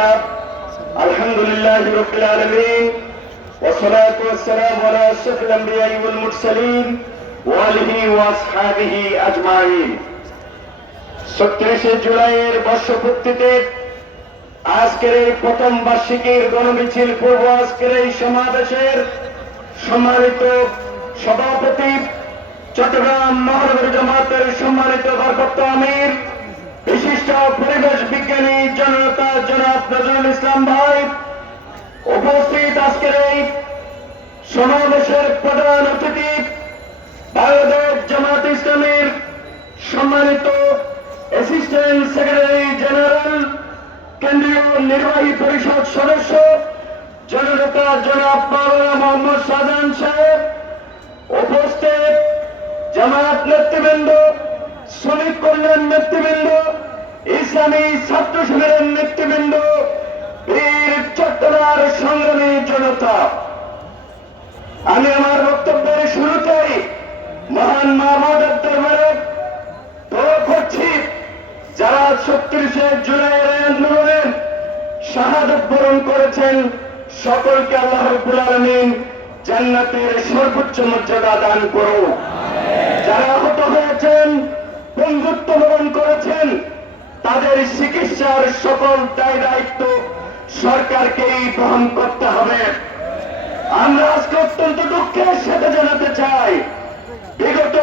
لله الحمد لله رب العالمين والصلاة والسلام على أشرف الأنبياء والمرسلين وآله وأصحابه أجمعين ৩৬ জুলাইয়ের বর্ষপূর্তিতে আজকের এই প্রথম বার্ষিকীর গণমিছিল পূর্ব আজকের এই সমাবেশের সম্মানিত সভাপতি চট্টগ্রাম মহানগর জামাতের সম্মানিত ভারপ্রাপ্ত আমির বিশিষ্ট পরিবেশ বিজ্ঞানী জনতা জনাব নজরুল ইসলাম ভাই, উপস্থিত আজকের এই সমাবেশের প্রধান অতিথি বাংলাদেশ জামাত ইসলামীর সম্মানিত অ্যাসিস্ট্যান্ট সেক্রেটারি জেনারেল কেন্দ্রীয় নির্বাহী পরিষদ সদস্য জননেতা জনাব মাওলানা মোহাম্মদ শাহজাহান সাহেব, উপস্থিত জামাত নেতৃবৃন্দ, শ্রমিক কল্যাণ নেতৃবৃন্দ, ইসলামী ছাত্র শিবিরের নেতৃবৃন্দ, বীর চট্টগ্রামের সংগ্রামী জনতা, আমি আমার বক্তব্যের শুরুতেই মহান মাহমুদের দরবারে দোয়া করছি যারা ৩৬ জুলাইয়ের আন্দোলনে শাহাদত বরণ করেছেন সকলকে আল্লাহ রাব্বুল আলামিন জান্নাতের সর্বোচ্চ মর্যাদা দান করুন। যারা আহত হয়েছেন, বন্ধুত্ব বরণ করেছেন, তাদের চিকিৎসার সকল দায় দায়িত্ব সরকারকেই বহন করতে হবে। আমরা আজকে অত্যন্ত দুঃখের সাথে জানাতে চাই, বিগত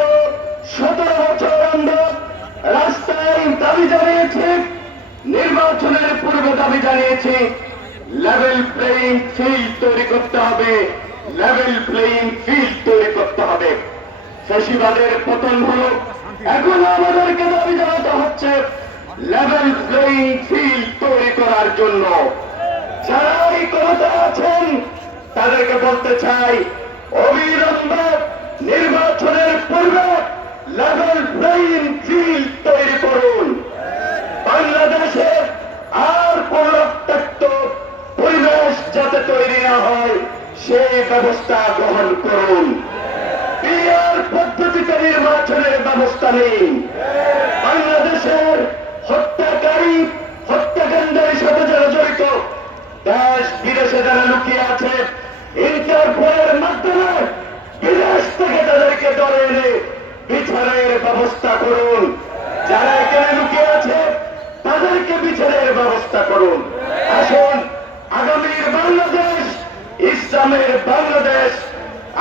১৭ বছর আমরা রাস্তায় দাবি জানিয়েছি, নির্বাচনের পূর্বে দাবি জানিয়েছি, লেভেল প্লেইং ফিল্ড তৈরি করতে হবে, লেভেল প্লেইং ফিল্ড তৈরি করতে হবে। ফ্যাসিবাদের পতন হলো, এখন আমাদেরকে দাবি জানাতে হচ্ছে লেভেল প্লেইং ফিল্ড তৈরি করার জন্য। যারা এই ক্ষমতায় আছেন তাদেরকে বলতে চাই, অবিলম্বে নির্বাচনের পূর্বে লেভেল প্লেইং ফিল্ড তৈরি করুন। বাংলাদেশে আর কোন রক্তাক্ত পরিবেশ যাতে তৈরি না হয় সেই ব্যবস্থা গ্রহণ করুন। পিআর পদ্ধতিতে নির্বাচনের ব্যবস্থা নেই। বাংলাদেশের হত্যাকারী, হত্যাকাণ্ডের সাথে যারা জড়িত, দেশ বিদেশে যারা লুকিয়ে আছে, ইন্টারপোলের মাধ্যমে বিদেশ থেকে তাদেরকে ধরে এনে বিচারের ব্যবস্থা করুন। যারা এখানে লুকিয়ে আছে তাদেরকে বিচারের ব্যবস্থা করুন। আসুন, আগামীর বাংলাদেশ ইসলামের বাংলাদেশ,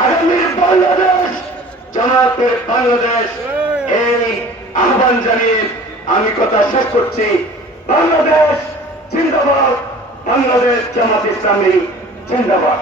আগামীর বাংলাদেশ জামাতের বাংলাদেশ, এই আহ্বান জানিয়ে আমি কথা শেষ করছি। বাংলাদেশ জিন্দাবাদ, বাংলাদেশ জামাত ইসলামী জিন্দাবাদ।